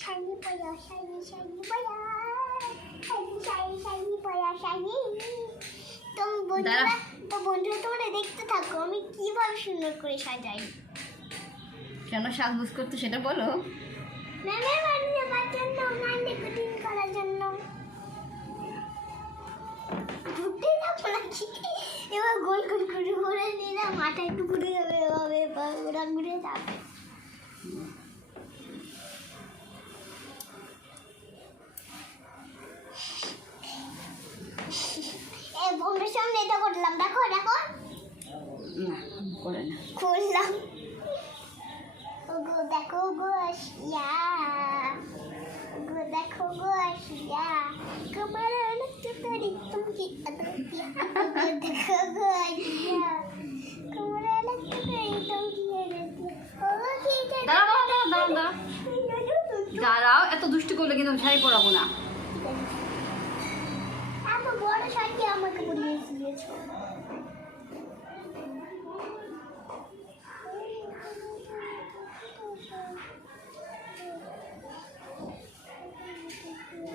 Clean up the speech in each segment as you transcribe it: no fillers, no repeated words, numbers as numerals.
শাড়ি পরা শাড়ি শাড়ি পরা শাড়ি শাড়ি শাড়ি পরা শাড়ি। তো বন্ধুরা তোমরা দেখতে থাকো আমি কিভাবে সুন্দর করে সাজাই। কেন সাজগোজ করতে সেটা বলো। ম্যামের বাড়ি যাবার জন্য মাইন্ডে কাটিং করার জন্য ঘুরতে যাবো নাকি। এবার গোল গোল করে ঘুরে নিলাম, মাথা একটু ঘুরে যাবে, এভাবে ওরা ঘুরে যাবে। বন্ধুর সামনে এটা করলাম, দেখো দেখো না করে না, করলাম। ওগো দেখো গো আসিয়া, ওগো দেখো গো আসিয়া, কমর লুচি করি তুমি আদরিয়া। ওগো দেখো গো আসিয়া, কমর লুচি করি তুমি আদরিয়া। ওগো কি দাঁড়াও, এত দুষ্টু করলে কিন্তু শাড়ি পরাবো না। এত বড় শাড়ি আমাকে পরিয়ে দিয়েছো।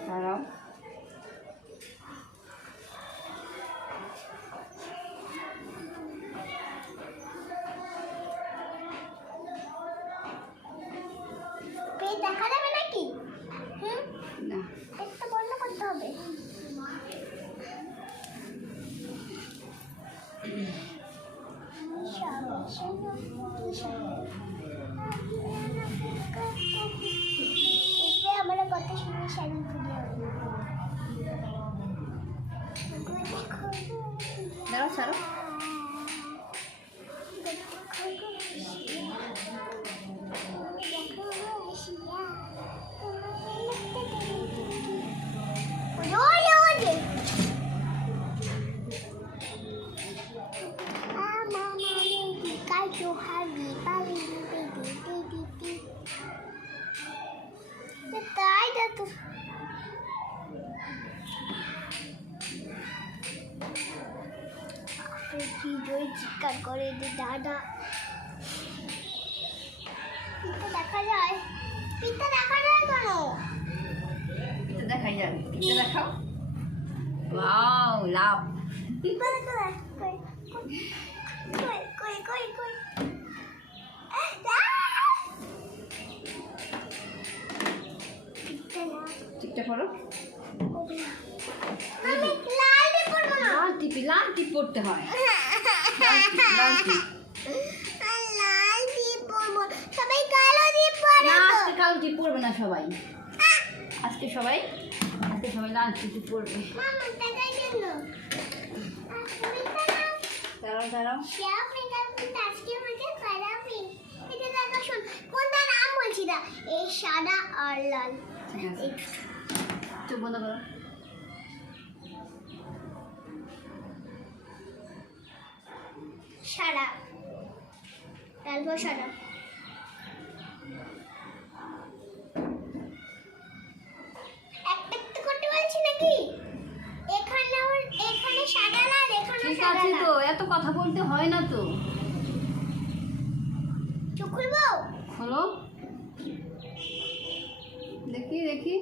দাঁড়াও, পেট দেখা যাবে নাকি? না পেটটা বন্ধ করতে হবে। আমরা কত সুন্দর শাড়ি পরে দাঁড়াও, ছাড়ো। চিৎকার করে যে দাদা পিঠটা দেখা যায়, পিঠটা দেখা যায় কেন? পিঠে দেখাই যাবে, পিঠে দেখাও। ওয়াও, লাভ। পিঠটা দেখা যায় কই কই কই কই টিপটা করো। আমি লাল টিপ পরবো না। লাল টিপি, লাল টিপ পড়তে হয়। লাল টিপ। লাল টিপ পরবো, সবাই কালো টিপ পরে না, তো। আজকে কালো টিপ পড়বে না সবাই। আজকে সবাই লাল টিপ পড়বে। মামা টাকাই জন্য দাঁড়াও দাঁড়াও, আজকে আমাকে খারাপই। এটা দেখা শোন, কোনটা নাম বলছি না, এই সাদা আর লাল। ঠিক আছে, চোখ বন্ধ করো। সাদা লাল বা সাদা। একটা একটা করতে বলছি নাকি? এখানে সাদা লাল, এখানে ঠিক সাদা আছে লাল। তো, এত কথা বলতে হয় না তো। চোখ খুলবো? হলো, দেখি দেখি।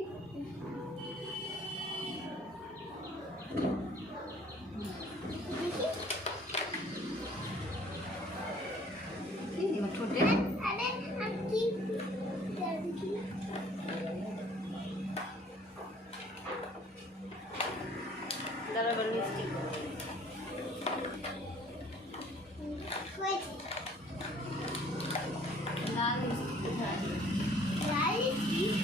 এবার ঠোঁটে আরে আমি কি দেখি? দাঁড়াবার লিপস্টিক। Wait, লাল লিপস্টিক। লাল লিপস্টিক,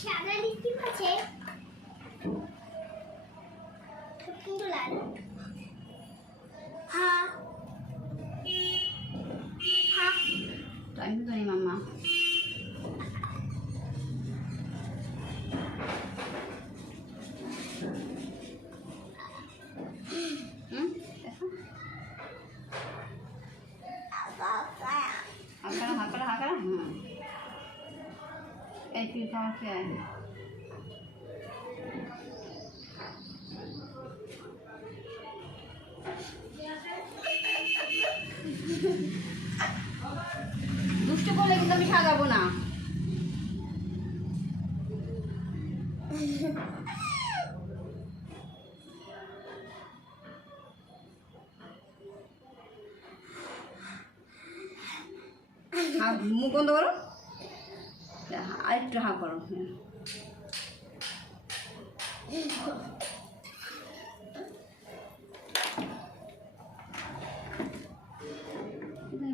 সাদা লিপস্টিক আছে কিন্তু লাল। হ্যাঁ হ্যাঁ, টাইম তো জানি মাম্মা। দেখো, হাঁকড়া হাঁকড়া। এই তুই খাওয়া খেয়ে আয়। দুষ্ট করলে কিন্তু আমি সাজাবো না। মুখ বন্ধ করো, আর একটু হা করো।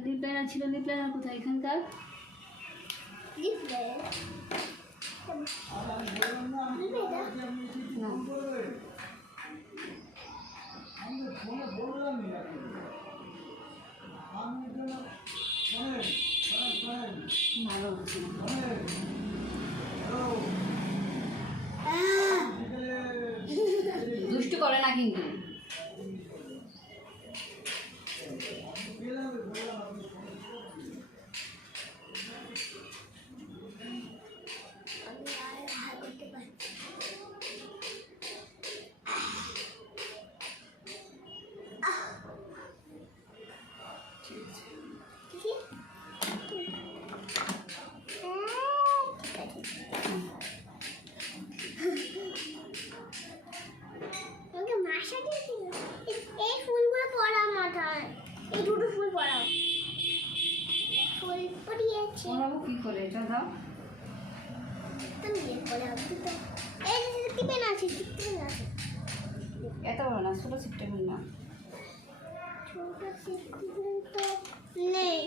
লিপ লাইনার ছিল, লিপ লাইনার কোথায়? এখানকার ভালো হচ্ছে না। দুষ্টু করে না কিন্তু। এই ফুলগুলো পড়াও মাথায়, এই দুটো ফুল পড়াও। ফুল পড়িয়েছে পড়াবো কি করে? এটা দাও। তুমি পড়াও তো। এই যে টিপেন আছে, টিপেন আছে। এত বড় না, ছোট ছিটটা না। ছোট টিপেন তো নেই।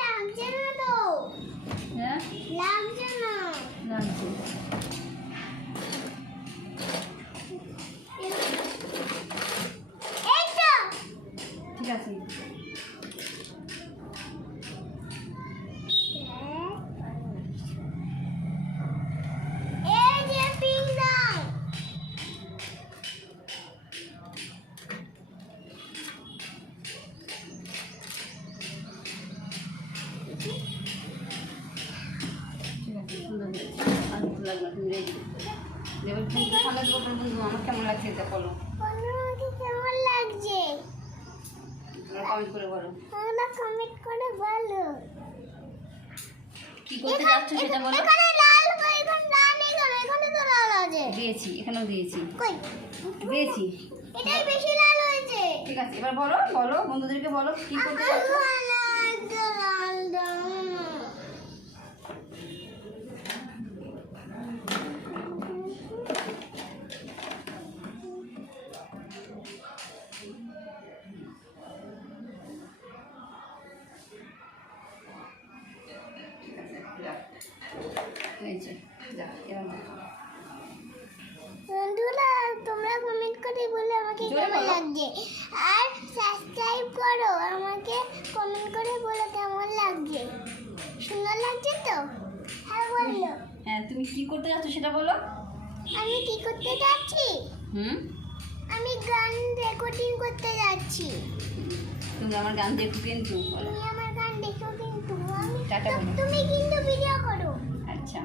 লাগছে না তো। হ্যাঁ লাগছে না। লাগছে। এই তো ঠিক আছে। এই যে পিং দাও। ঠিক আছে, সুন্দর হয়েছে। আর ভালো লাগলো, তুমি রেডি। এবার কিন্তু সামনে দেবো বন্ধু, আমার কেমন লাগছে এটা বলো। আমাকে কেমন লাগছে? তোমরা কমেন্ট করে বলো। তোমরা কমেন্ট করে বলো। কি করতে যাচ্ছ সেটা বলো। এখানে লাল, এখানে লাল, এখানে তো লাল আছে। দিয়েছি, এখানেও দিয়েছি। কই? দিয়েছি। এটাই বেশি লাল হয়েছে। ঠিক আছে, এবার বলো বলো বন্ধুদেরকে বলো কি করতে যাচ্ছ। লাল দাও। এই যে, যা, এবার বলো। বন্ধুরা তোমরা কমেন্ট করে বলো আমাকে জোরে কেমন বলো। লাগছে, আর সাবস্ক্রাইব করো, আমাকে কমেন্ট করে বলো কেমন লাগছে। সুন্দর লাগছে তো? হ্যাঁ বললো। হ্যাঁ, তুমি কি করতে যাচ্ছ সেটা বলো। আমি কি করতে যাচ্ছি? আমি গান রেকর্ডিং করতে যাচ্ছি। তুমি আমার গান দেখো কিন্তু বলো। তুমি আমার গান দেখো কিন্তু। টাটা বলো। তুমি কিন্তু ভিডিও করো। আচ্ছা।